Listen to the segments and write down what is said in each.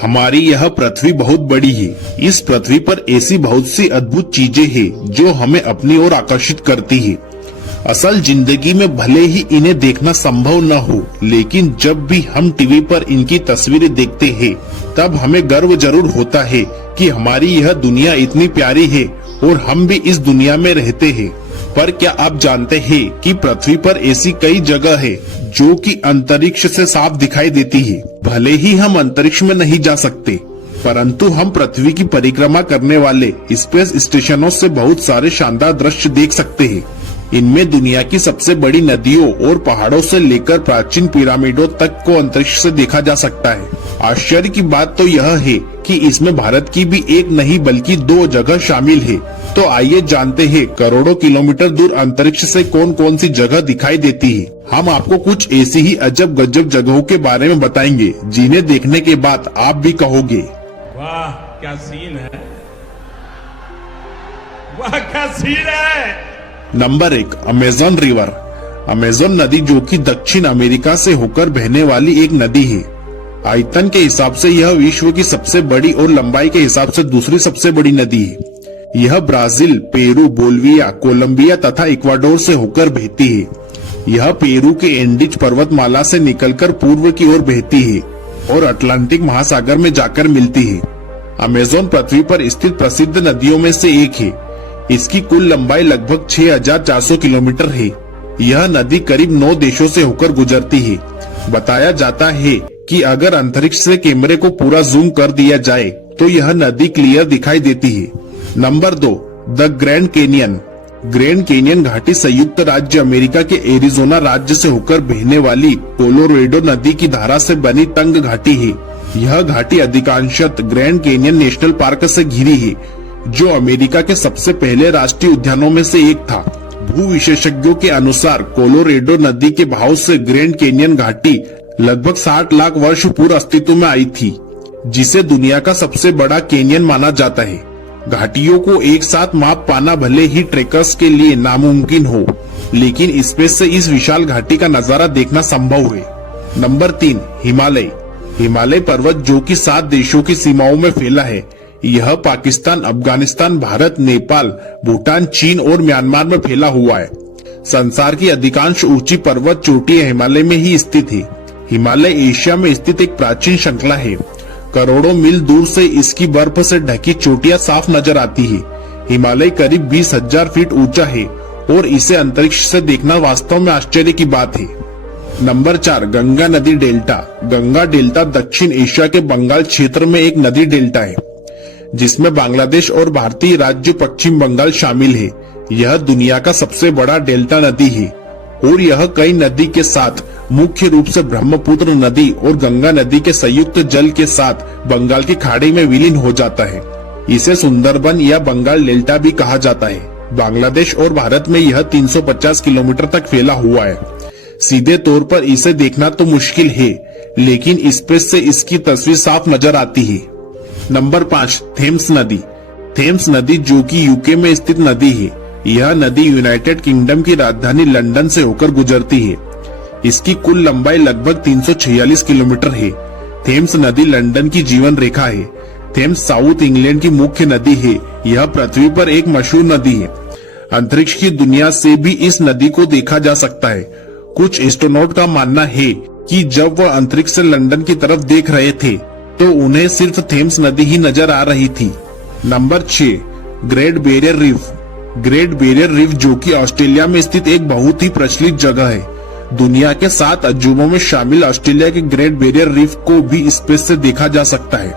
हमारी यह पृथ्वी बहुत बड़ी है। इस पृथ्वी पर ऐसी बहुत सी अद्भुत चीजें हैं जो हमें अपनी ओर आकर्षित करती है। असल जिंदगी में भले ही इन्हें देखना संभव न हो, लेकिन जब भी हम टीवी पर इनकी तस्वीरें देखते हैं, तब हमें गर्व जरूर होता है कि हमारी यह दुनिया इतनी प्यारी है और हम भी इस दुनिया में रहते हैं। पर क्या आप जानते हैं कि पृथ्वी पर ऐसी कई जगह है जो कि अंतरिक्ष से साफ दिखाई देती है। भले ही हम अंतरिक्ष में नहीं जा सकते, परंतु हम पृथ्वी की परिक्रमा करने वाले स्पेस स्टेशनों से बहुत सारे शानदार दृश्य देख सकते हैं। इनमें दुनिया की सबसे बड़ी नदियों और पहाड़ों से लेकर प्राचीन पिरामिडों तक को अंतरिक्ष से देखा जा सकता है। आश्चर्य की बात तो यह है कि इसमें भारत की भी एक नहीं बल्कि 2 जगह शामिल है। तो आइए जानते हैं करोड़ों किलोमीटर दूर अंतरिक्ष से कौन कौन सी जगह दिखाई देती है। हम आपको कुछ ऐसी ही अजब गजब जगहों के बारे में बताएंगे जिन्हें देखने के बाद आप भी कहोगे, वाह क्या सीन है, वाह क्या सीन है। Number 1, Amazon river. अमेज़न नदी जो कि दक्षिण अमेरिका से होकर बहने वाली एक नदी है। आयतन के हिसाब से यह विश्व की सबसे बड़ी और लंबाई के हिसाब से दूसरी सबसे बड़ी नदी है। यह ब्राजील, पेरू, बोलिविया, कोलंबिया तथा इक्वाडोर से होकर बहती है। यह पेरू के एंडीज पर्वतमाला से निकलकर पूर्व की ओर बहती है और अटलांटिक महासागर में जाकर मिलती है। अमेज़न पृथ्वी पर स्थित प्रसिद्ध नदियों में से एक है। इसकी कुल लंबाई लगभग 6400 किलोमीटर है। यह नदी करीब 9 देशों से होकर गुजरती है। बताया जाता है कि अगर अंतरिक्ष से कैमरे को पूरा जूम कर दिया जाए तो यह नदी क्लियर दिखाई देती है। Number 2, the grand canyon. Grand canyon घाटी संयुक्त राज्य अमेरिका के एरिजोना राज्य से होकर बहने वाली कोलोराडो नदी की धारा से बनी तंग घाटी है। यह घाटी अधिकांशतः ग्रैंड कैनियन नेशनल पार्क से घिरी है, जो अमेरिका के सबसे पहले राष्ट्रीय उद्यानों में से एक था। भू विशेषज्ञों के अनुसार कोलोराडो नदी के बहाव से ग्रैंड कैनियन घाटी लगभग 60 लाख वर्ष पूर्व अस्तित्व में आई थी, जिसे दुनिया का सबसे बड़ा कैनियन माना जाता है। घाटियों को एक साथ माप पाना भले ही ट्रेकर्स के लिए नामुमकिन हो, लेकिन स्पेस से इस विशाल घाटी का नजारा देखना संभव है। नंबर 3, हिमालय। हिमालय पर्वत जो कि 7 देशों की सीमाओं में फैला है। यह पाकिस्तान, अफगानिस्तान, भारत, नेपाल, भूटान, चीन और म्यांमार में फैला हुआ है। संसार की अधिकांश ऊंची पर्वत चोटियां हिमालय में ही स्थित है। हिमालय एशिया में स्थित एक प्राचीन श्रृंखला है। करोड़ों मील दूर से इसकी बर्फ से ढकी चोटियां साफ नजर आती है। हिमालय करीब 20,000 फीट ऊंचा है और इसे अंतरिक्ष से देखना वास्तव में आश्चर्य की बात है। नंबर 4, गंगा नदी डेल्टा। गंगा डेल्टा दक्षिण एशिया के बंगाल क्षेत्र में एक नदी डेल्टा है, जिसमें बांग्लादेश और भारतीय राज्य पश्चिम बंगाल शामिल है। यह दुनिया का सबसे बड़ा डेल्टा नदी है और यह कई नदी के साथ मुख्य रूप से ब्रह्मपुत्र नदी और गंगा नदी के संयुक्त जल के साथ बंगाल की खाड़ी में विलीन हो जाता है। इसे सुंदरबन या बंगाल डेल्टा भी कहा जाता है। बांग्लादेश और भारत में यह 350 किलोमीटर तक फैला हुआ है। सीधे तौर पर इसे देखना तो मुश्किल है, लेकिन स्पेस से इसकी तस्वीर साफ नजर आती है। नंबर 5, थेम्स नदी। थेम्स नदी जो कि यूके में स्थित नदी है। यह नदी यूनाइटेड किंगडम की राजधानी लंदन से होकर गुजरती है। इसकी कुल लंबाई लगभग 346 किलोमीटर है। थेम्स नदी लंदन की जीवन रेखा है। थेम्स साउथ इंग्लैंड की मुख्य नदी है। यह पृथ्वी पर एक मशहूर नदी है। अंतरिक्ष की दुनिया से भी इस नदी को देखा जा सकता है। कुछ एस्ट्रोनॉट का मानना है कि जब वह अंतरिक्ष से लंदन की तरफ देख रहे थे तो उन्हें सिर्फ थेम्स नदी ही नजर आ रही थी। Number 6, great barrier reef. Great barrier reef जो कि ऑस्ट्रेलिया में स्थित एक बहुत ही प्रचलित जगह है। दुनिया के 7 अजूबों में शामिल ऑस्ट्रेलिया के ग्रेट बैरियर रीफ को भी स्पेस से देखा जा सकता है।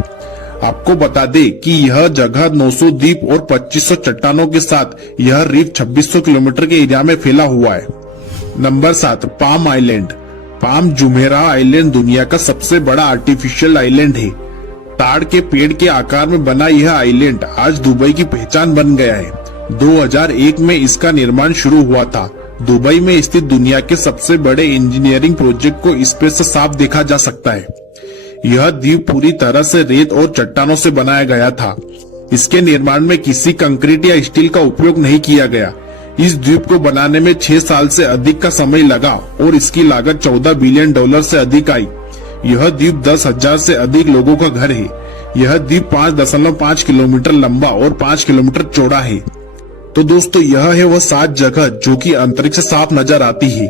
आपको बता दें कि यह जगह 900 द्वीप और 2500 चट्टानों के साथ यह रीफ 2600 किलोमीटर के एरिया में फैला हुआ है। Number 7, palm island. Palm Jumeirah island दुनिया का सबसे बड़ा आर्टिफिशियल आइलैंड है। ताड़ के पेड़ के आकार में बना यह आइलैंड आज दुबई की पहचान बन गया है। 2001 में इसका निर्माण शुरू हुआ था। दुबई में स्थित दुनिया के सबसे बड़े इंजीनियरिंग प्रोजेक्ट को स्पेस से साफ देखा जा सकता है। यह द्वीप पूरी तरह से रेत और चट्टानों से बनाया गया था। इसके निर्माण में किसी कंक्रीट या स्टील का उपयोग नहीं किया गया। इस द्वीप को बनाने में 6 साल से अधिक का समय लगा और इसकी लागत $14 बिलियन से अधिक आई। यह द्वीप 10,000 से अधिक लोगों का घर है। यह द्वीप 5.5 किलोमीटर लंबा और 5 किलोमीटर चौड़ा है। तो दोस्तों, यह है वह 7 जगह जो कि अंतरिक्ष से साफ नजर आती है।